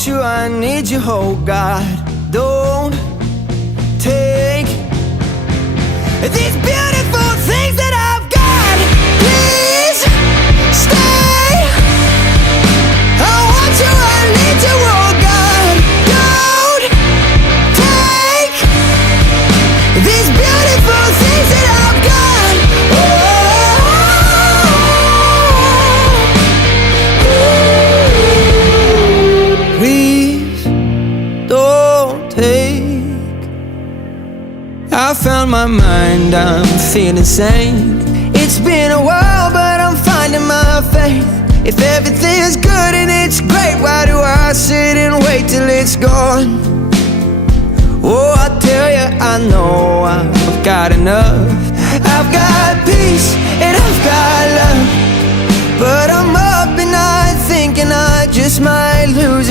want you, I need you, oh God. Don't take these beautiful things that I've got. Please stay. I want you, I need you, oh God. Don't take these beautiful things that I've got. Please don't take. I found my mind, I'm feeling sane. It's been a while, but I'm finding my faith. If everything's good and it's great, why do I sit and wait till it's gone? Oh, I tell you, I know I've got enough. I've got peace and I've got love, but I'm up at night thinking I just might lose it.